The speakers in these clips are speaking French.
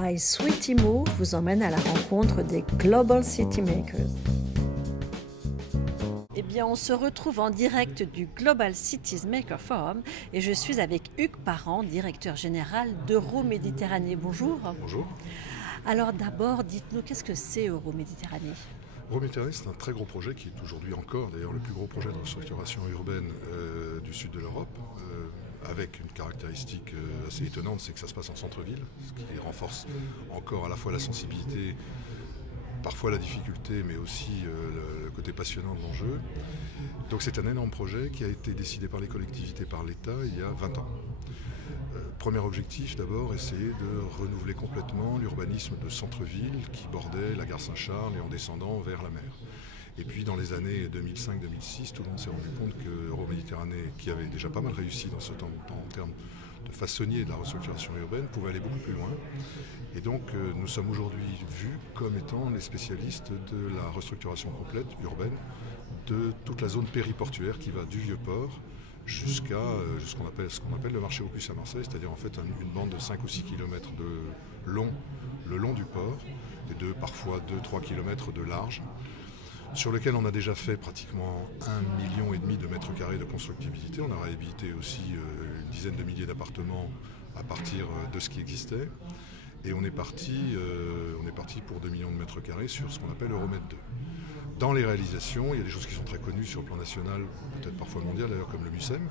My Sweetie Move vous emmène à la rencontre des Global City Makers. Eh bien, on se retrouve en direct du Global Cities Maker Forum et je suis avec Hugues Parent, directeur général d'Euroméditerranée. Bonjour. Bonjour. Alors d'abord, dites-nous, qu'est-ce que c'est Euroméditerranée ? Euroméditerranée, c'est un très gros projet qui est aujourd'hui encore d'ailleurs le plus gros projet de restructuration urbaine du sud de l'Europe, avec une caractéristique assez étonnante, c'est que ça se passe en centre-ville, ce qui renforce encore à la fois la sensibilité, parfois la difficulté, mais aussi le côté passionnant de l'enjeu. Donc c'est un énorme projet qui a été décidé par les collectivités, par l'État, il y a 20 ans. Premier objectif d'abord, essayer de renouveler complètement l'urbanisme de centre-ville qui bordait la gare Saint-Charles et en descendant vers la mer. Et puis dans les années 2005-2006, tout le monde s'est rendu compte que Euroméditerranée, qui avait déjà pas mal réussi dans ce temps en termes de façonnier de la restructuration urbaine, pouvait aller beaucoup plus loin. Et donc nous sommes aujourd'hui vus comme étant les spécialistes de la restructuration complète urbaine de toute la zone périportuaire qui va du Vieux-Port jusqu'à ce qu'on appelle le marché Opus à Marseille, c'est-à-dire en fait une bande de 5 ou 6 km de long, le long du port, et de parfois 2-3 km de large, sur lequel on a déjà fait pratiquement 1,5 million de mètres carrés de constructibilité. On a réhabilité aussi une dizaine de milliers d'appartements à partir de ce qui existait. Et on est parti pour 2 millions de mètres carrés sur ce qu'on appelle Euromed 2. Dans les réalisations, il y a des choses qui sont très connues sur le plan national, peut-être parfois mondial d'ailleurs, comme le MUSEM,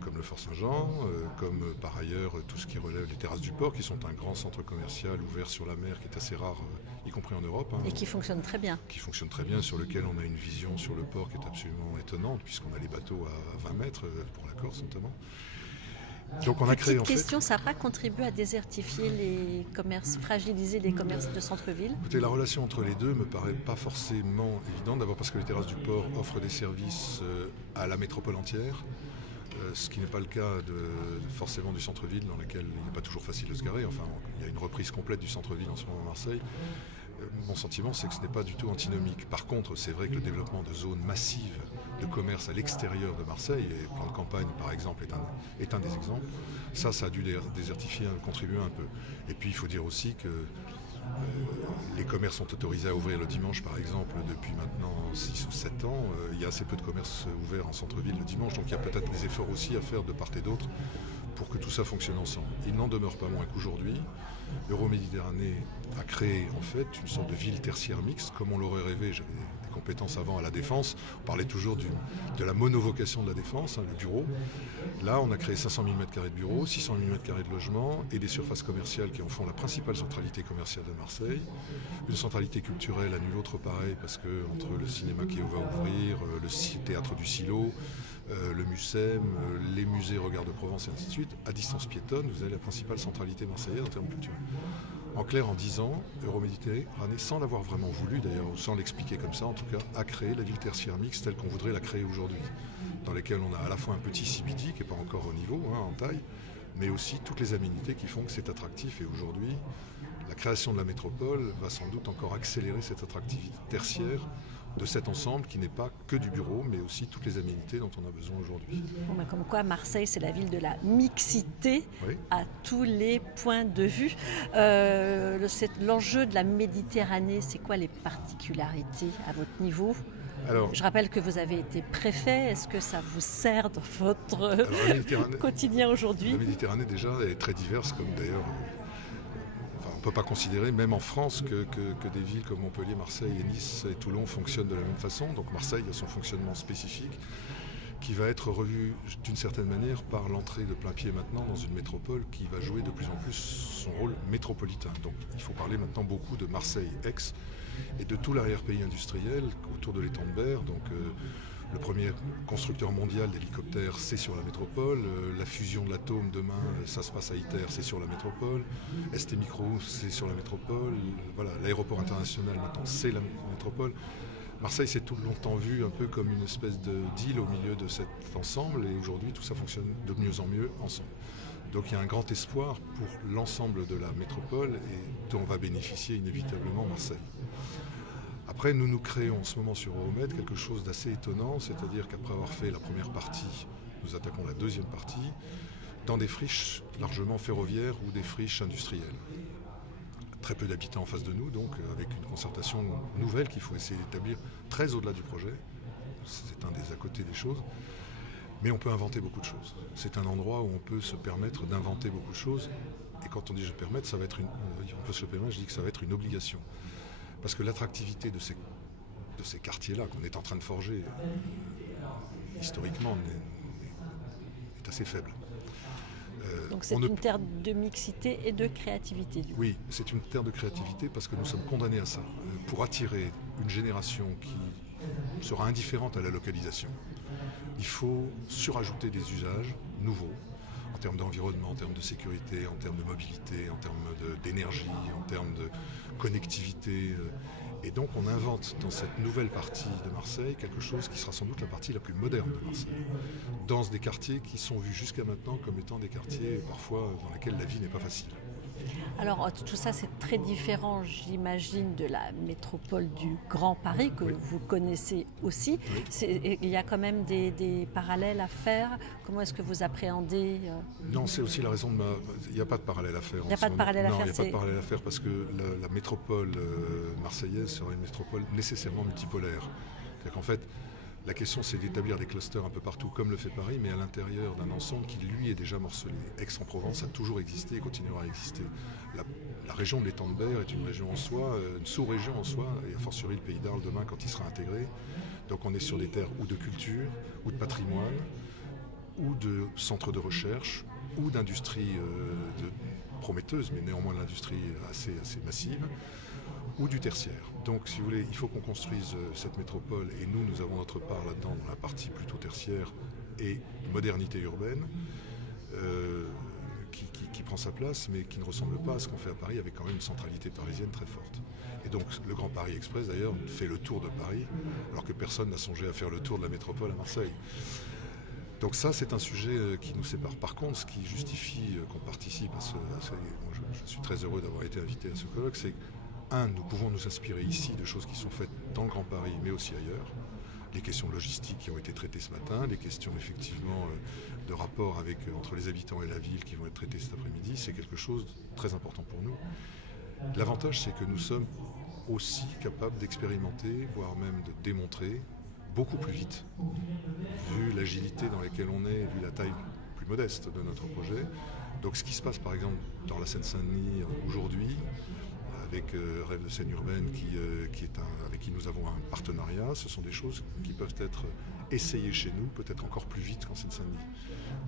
comme le Fort Saint-Jean, comme par ailleurs tout ce qui relève les terrasses du port, qui sont un grand centre commercial ouvert sur la mer, qui est assez rare, y compris en Europe. Et qui fonctionne très bien. Qui fonctionne très bien, sur lequel on a une vision sur le port qui est absolument étonnante, puisqu'on a les bateaux à 20 mètres, pour la Corse notamment. Donc on a créé, Petite question, ça n'a pas contribué à désertifier les commerces, fragiliser les commerces de centre-ville ? Écoutez, la relation entre les deux me paraît pas forcément évidente. D'abord parce que les terrasses du port offrent des services à la métropole entière, ce qui n'est pas le cas forcément du centre-ville, dans lequel il n'est pas toujours facile de se garer. Enfin, il y a une reprise complète du centre-ville en ce moment à Marseille. Mon sentiment, c'est que ce n'est pas du tout antinomique. Par contre, c'est vrai que le développement de zones massives de commerce à l'extérieur de Marseille, et Plan de Campagne par exemple est un des exemples, ça a dû désertifier, contribuer un peu. Et puis il faut dire aussi que les commerces sont autorisés à ouvrir le dimanche par exemple depuis maintenant 6 ou 7 ans. Il y a assez peu de commerces ouverts en centre-ville le dimanche, donc il y a peut-être des efforts aussi à faire de part et d'autre pour que tout ça fonctionne ensemble. Il n'en demeure pas moins qu'aujourd'hui, Euroméditerranée a créé en fait une sorte de ville tertiaire mixte, comme on l'aurait rêvé. J'avais des compétences avant à la Défense, on parlait toujours de la monovocation de la Défense, le bureau. Là, on a créé 500 000 m² de bureaux, 600 000 m² de logements et des surfaces commerciales qui en font la principale centralité commerciale de Marseille. Une centralité culturelle à nul autre pareil, parce que entre le cinéma qui va ouvrir, le théâtre du Silo, le MUSEM, les musées Regard de Provence et ainsi de suite, à distance piétonne, vous avez la principale centralité marseillaise en termes culturels. En clair, en 10 ans, Euroméditerranée, sans l'avoir vraiment voulu d'ailleurs, ou sans l'expliquer comme ça, en tout cas, a créé la ville tertiaire mixte telle qu'on voudrait la créer aujourd'hui, dans laquelle on a à la fois un petit CBD qui n'est pas encore au niveau, en taille, mais aussi toutes les aménités qui font que c'est attractif. Et aujourd'hui, la création de la métropole va sans doute encore accélérer cette attractivité tertiaire de cet ensemble qui n'est pas que du bureau, mais aussi toutes les aménités dont on a besoin aujourd'hui. Bon, ben comme quoi, Marseille, c'est la ville de la mixité, oui, à tous les points de vue. L'enjeu de la Méditerranée, c'est quoi les particularités à votre niveau ? Alors, je rappelle que vous avez été préfet. Est-ce que ça vous sert dans votre quotidien aujourd'hui ? La Méditerranée, déjà, elle est très diverse, comme d'ailleurs... On ne peut pas considérer, même en France, que des villes comme Montpellier, Marseille et Nice et Toulon fonctionnent de la même façon. Donc Marseille a son fonctionnement spécifique qui va être revu d'une certaine manière par l'entrée de plein pied maintenant dans une métropole qui va jouer de plus en plus son rôle métropolitain. Donc il faut parler maintenant beaucoup de Marseille-Aix et de tout l'arrière-pays industriel autour de l'étang de Berre. Donc, le premier constructeur mondial d'hélicoptères, c'est sur la métropole. La fusion de l'atome demain, ça se passe à ITER, c'est sur la métropole. ST Micro, c'est sur la métropole. Voilà, l'aéroport international maintenant, c'est la métropole. Marseille s'est tout longtemps vu un peu comme une espèce d'île au milieu de cet ensemble, et aujourd'hui tout ça fonctionne de mieux en mieux ensemble. Donc il y a un grand espoir pour l'ensemble de la métropole et dont va bénéficier inévitablement Marseille. Après, nous créons en ce moment sur Euromed quelque chose d'assez étonnant, c'est-à-dire qu'après avoir fait la première partie, nous attaquons la deuxième partie, dans des friches largement ferroviaires ou des friches industrielles. Très peu d'habitants en face de nous, donc avec une concertation nouvelle qu'il faut essayer d'établir très au-delà du projet. C'est un des à côté des choses. Mais on peut inventer beaucoup de choses. C'est un endroit où on peut se permettre d'inventer beaucoup de choses. Et quand on dit je permettre, ça va être on peut se le permettre, je dis que ça va être une obligation. Parce que l'attractivité de ces quartiers-là qu'on est en train de forger, historiquement, est assez faible. Donc c'est une terre de mixité et de créativité. Oui, c'est une terre de créativité parce que nous sommes condamnés à ça. Pour attirer une génération qui sera indifférente à la localisation, il faut surajouter des usages nouveaux en termes d'environnement, en termes de sécurité, en termes de mobilité, en termes d'énergie, en termes de connectivité. Et donc on invente dans cette nouvelle partie de Marseille quelque chose qui sera sans doute la partie la plus moderne de Marseille. Dans des quartiers qui sont vus jusqu'à maintenant comme étant des quartiers parfois dans lesquels la vie n'est pas facile. Alors tout ça c'est très différent, j'imagine, de la métropole du Grand Paris que vous connaissez aussi. Oui. Il y a quand même des parallèles à faire. Comment est-ce que vous appréhendez Non, c'est aussi la raison de Il n'y a pas de parallèle à faire. Il n'y a pas de parallèle à faire. Non, il n'y a pas de parallèle à faire parce que la métropole marseillaise sera une métropole nécessairement multipolaire. C'est-à-dire qu'en fait, la question, c'est d'établir des clusters un peu partout, comme le fait Paris, mais à l'intérieur d'un ensemble qui, lui, est déjà morcelé. Aix-en-Provence a toujours existé et continuera à exister. La région de l'étang de Berre est une région en soi, une sous-région en soi, et a fortiori le Pays d'Arles demain quand il sera intégré. Donc on est sur des terres ou de culture, ou de patrimoine, ou de centres de recherche, ou d'industrie prometteuse, mais néanmoins l'industrie assez massive, ou du tertiaire. Donc, si vous voulez, il faut qu'on construise cette métropole, et nous avons notre part là-dedans, dans la partie plutôt tertiaire et modernité urbaine, qui prend sa place, mais qui ne ressemble pas à ce qu'on fait à Paris, avec quand même une centralité parisienne très forte. Et donc, le Grand Paris Express, d'ailleurs, fait le tour de Paris, alors que personne n'a songé à faire le tour de la métropole à Marseille. Donc ça, c'est un sujet qui nous sépare. Par contre, ce qui justifie qu'on participe à ce je suis très heureux d'avoir été invité à ce colloque, c'est nous pouvons nous inspirer ici de choses qui sont faites dans le Grand Paris, mais aussi ailleurs. Les questions logistiques qui ont été traitées ce matin, les questions effectivement de rapport entre les habitants et la ville qui vont être traitées cet après-midi, c'est quelque chose de très important pour nous. L'avantage, c'est que nous sommes aussi capables d'expérimenter, voire même de démontrer, beaucoup plus vite, vu l'agilité dans laquelle on est, vu la taille plus modeste de notre projet. Donc ce qui se passe par exemple dans la Seine-Saint-Denis aujourd'hui, avec Rêve de Seine urbaine avec qui nous avons un partenariat, ce sont des choses qui peuvent être essayées chez nous, peut-être encore plus vite qu'en Seine-Saint-Denis.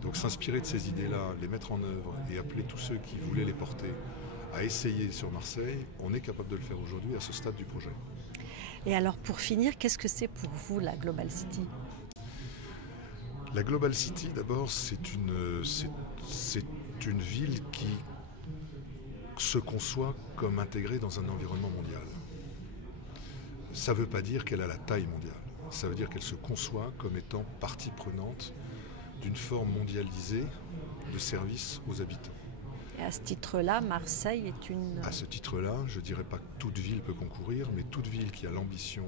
Donc s'inspirer de ces idées-là, les mettre en œuvre et appeler tous ceux qui voulaient les porter à essayer sur Marseille, on est capable de le faire aujourd'hui à ce stade du projet. Et alors pour finir, qu'est-ce que c'est pour vous la Global City ? La Global City, d'abord, c'est une ville qui se conçoit comme intégrée dans un environnement mondial. Ça ne veut pas dire qu'elle a la taille mondiale. Ça veut dire qu'elle se conçoit comme étant partie prenante d'une forme mondialisée de service aux habitants. Et à ce titre-là, Marseille est une... À ce titre-là, je ne dirais pas que toute ville peut concourir, mais toute ville qui a l'ambition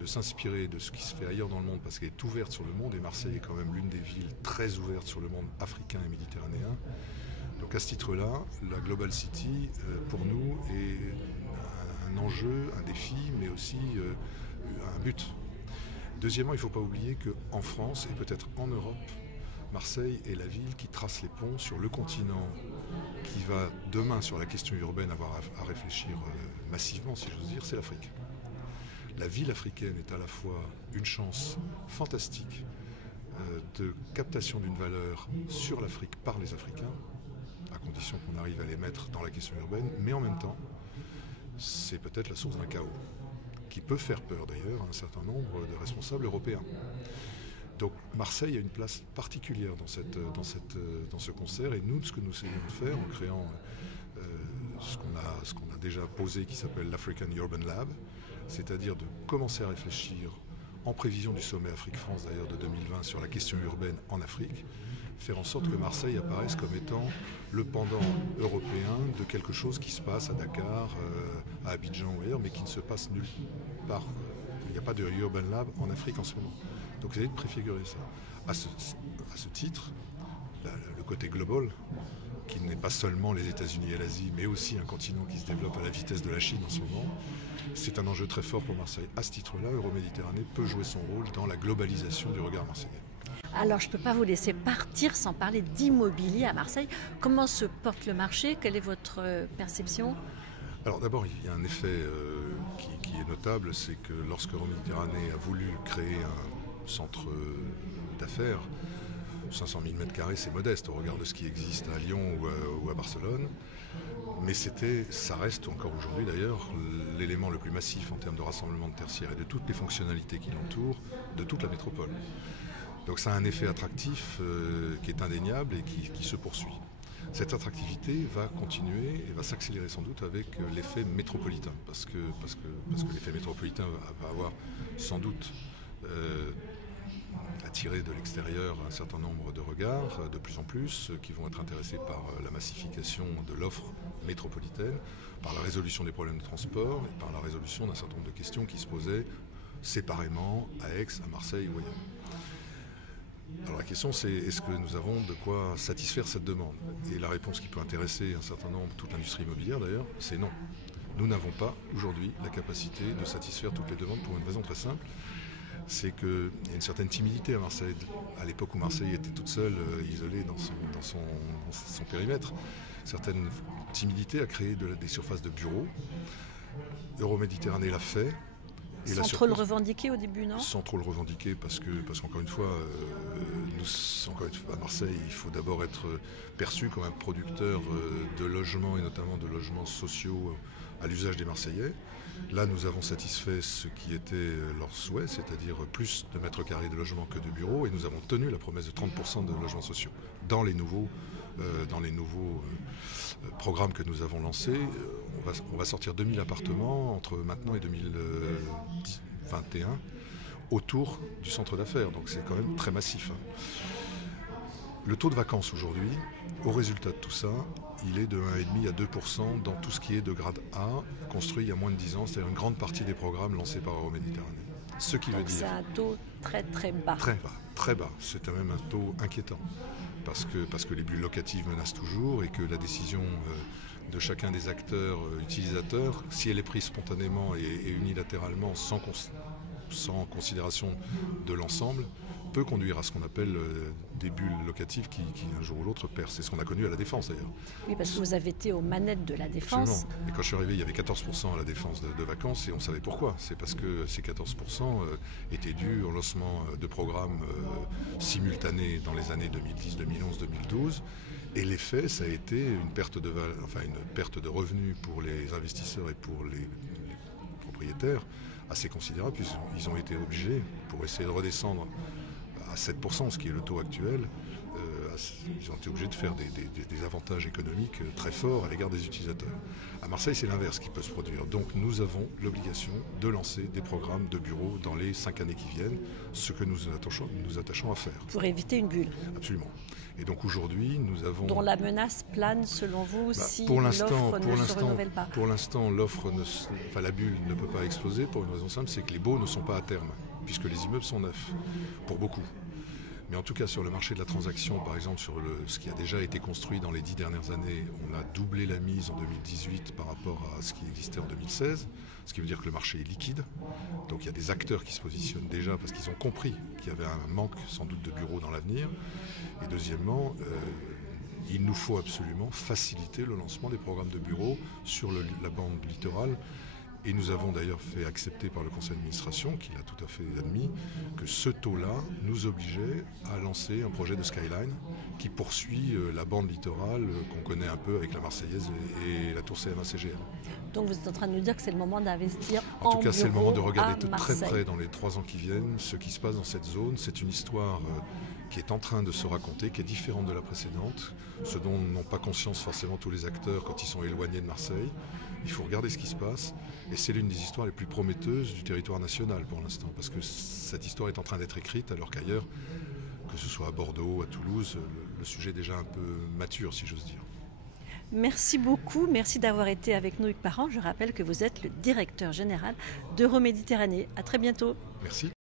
de s'inspirer de ce qui se fait ailleurs dans le monde, parce qu'elle est ouverte sur le monde, et Marseille est quand même l'une des villes très ouvertes sur le monde africain et méditerranéen. Donc à ce titre-là, la Global City, pour nous, est un enjeu, un défi, mais aussi un but. Deuxièmement, il ne faut pas oublier qu'en France, et peut-être en Europe, Marseille est la ville qui trace les ponts sur le continent, qui va demain, sur la question urbaine, avoir à réfléchir massivement, si j'ose dire, c'est l'Afrique. La ville africaine est à la fois une chance fantastique de captation d'une valeur sur l'Afrique par les Africains, à condition qu'on arrive à les mettre dans la question urbaine, mais en même temps, c'est peut-être la source d'un chaos, qui peut faire peur d'ailleurs à un certain nombre de responsables européens. Donc Marseille a une place particulière dans ce concert, et nous, ce que nous essayons de faire en créant ce qu'on a déjà posé qui s'appelle l'African Urban Lab, c'est-à-dire de commencer à réfléchir en prévision du sommet Afrique-France d'ailleurs de 2020 sur la question urbaine en Afrique, faire en sorte que Marseille apparaisse comme étant le pendant européen de quelque chose qui se passe à Dakar, à Abidjan ou ailleurs, mais qui ne se passe nulle part. Il n'y a pas de Urban Lab en Afrique en ce moment. Donc, vous allez préfigurer ça. À ce titre, le côté global, qui n'est pas seulement les États-Unis et l'Asie, mais aussi un continent qui se développe à la vitesse de la Chine en ce moment. C'est un enjeu très fort pour Marseille. À ce titre-là, Euroméditerranée peut jouer son rôle dans la globalisation du regard marseillais. Alors, je ne peux pas vous laisser partir sans parler d'immobilier à Marseille. Comment se porte le marché? Quelle est votre perception? Alors d'abord, il y a un effet qui est notable, c'est que lorsque Euroméditerranée a voulu créer un centre d'affaires, 500 000 m², c'est modeste au regard de ce qui existe à Lyon ou à Barcelone. Mais ça reste encore aujourd'hui d'ailleurs l'élément le plus massif en termes de rassemblement de tertiaires et de toutes les fonctionnalités qui l'entourent, de toute la métropole. Donc ça a un effet attractif qui est indéniable et qui se poursuit. Cette attractivité va continuer et va s'accélérer sans doute avec l'effet métropolitain, parce que l'effet métropolitain va avoir sans doute attiré de l'extérieur un certain nombre de regards, de plus en plus, qui vont être intéressés par la massification de l'offre métropolitaine, par la résolution des problèmes de transport et par la résolution d'un certain nombre de questions qui se posaient séparément à Aix, à Marseille ou ailleurs. Alors la question c'est, est-ce que nous avons de quoi satisfaire cette demande? Et la réponse qui peut intéresser un certain nombre, toute l'industrie immobilière d'ailleurs, c'est non. Nous n'avons pas aujourd'hui la capacité de satisfaire toutes les demandes pour une raison très simple. C'est qu'il y a une certaine timidité à Marseille. À l'époque où Marseille était toute seule, isolée dans son périmètre, certaine timidité a créé des surfaces de bureaux. Euroméditerranée l'a fait. Sans trop le revendiquer au début, non? Sans trop le revendiquer, parce qu'encore une fois, à Marseille, il faut d'abord être perçu comme un producteur de logements, et notamment de logements sociaux à l'usage des Marseillais. Là, nous avons satisfait ce qui était leur souhait, c'est-à-dire plus de mètres carrés de logements que de bureaux, et nous avons tenu la promesse de 30% de logements sociaux dans les nouveaux programmes que nous avons lancés. On va sortir 2000 appartements entre maintenant et 2021 autour du centre d'affaires, donc c'est quand même très massif. Le taux de vacances aujourd'hui, au résultat de tout ça, il est de 1,5 à 2% dans tout ce qui est de grade A, construit il y a moins de 10 ans, c'est-à-dire une grande partie des programmes lancés par Euroméditerranée. Ce qui veut dire... C'est un taux très très bas. Très bas, très bas. C'est même un taux inquiétant. Parce que les bulles locatives menacent toujours et que la décision de chacun des acteurs utilisateurs, si elle est prise spontanément et unilatéralement sans considération de l'ensemble, peut conduire à ce qu'on appelle des bulles locatives qui un jour ou l'autre percent. C'est ce qu'on a connu à la Défense d'ailleurs. Oui, parce que vous avez été aux manettes de la Défense. Absolument. Et quand je suis arrivé, il y avait 14% à la Défense de vacances et on savait pourquoi. C'est parce que ces 14% étaient dus au lancement de programmes simultanés dans les années 2010, 2011, 2012. Et l'effet, ça a été une perte de revenus pour les investisseurs et pour les propriétaires assez considérable, puisqu'ils ont été obligés, pour essayer de redescendre à 7%, ce qui est le taux actuel, ils ont été obligés de faire des avantages économiques très forts à l'égard des utilisateurs. À Marseille, c'est l'inverse qui peut se produire. Donc nous avons l'obligation de lancer des programmes de bureaux dans les 5 années qui viennent, ce que nous attachons à faire. Pour éviter une bulle. Absolument. Et donc aujourd'hui, nous avons... Dont la menace plane, selon vous, si l'offre ne se renouvelle pas. Pour l'instant, la bulle ne peut pas exploser pour une raison simple, c'est que les baux ne sont pas à terme, puisque les immeubles sont neufs, pour beaucoup. Mais en tout cas, sur le marché de la transaction, par exemple, sur ce qui a déjà été construit dans les 10 dernières années, on a doublé la mise en 2018 par rapport à ce qui existait en 2016, ce qui veut dire que le marché est liquide. Donc il y a des acteurs qui se positionnent déjà parce qu'ils ont compris qu'il y avait un manque sans doute de bureaux dans l'avenir. Et deuxièmement, il nous faut absolument faciliter le lancement des programmes de bureaux sur la bande littorale. Et nous avons d'ailleurs fait accepter par le conseil d'administration, qui l'a tout à fait admis, que ce taux-là nous obligeait à lancer un projet de Skyline qui poursuit la bande littorale qu'on connaît un peu avec la Marseillaise et la tour CMA-CGM. Donc vous êtes en train de nous dire que c'est le moment d'investir en tout cas, c'est le moment de regarder de très près dans les 3 ans qui viennent ce qui se passe dans cette zone. C'est une histoire qui est en train de se raconter, qui est différente de la précédente, ce dont n'ont pas conscience forcément tous les acteurs quand ils sont éloignés de Marseille. Il faut regarder ce qui se passe, et c'est l'une des histoires les plus prometteuses du territoire national pour l'instant, parce que cette histoire est en train d'être écrite, alors qu'ailleurs, que ce soit à Bordeaux, à Toulouse, le sujet est déjà un peu mature, si j'ose dire. Merci beaucoup, merci d'avoir été avec nous, Hugues Parent. Je rappelle que vous êtes le directeur général d'Euroméditerranée. À très bientôt. Merci.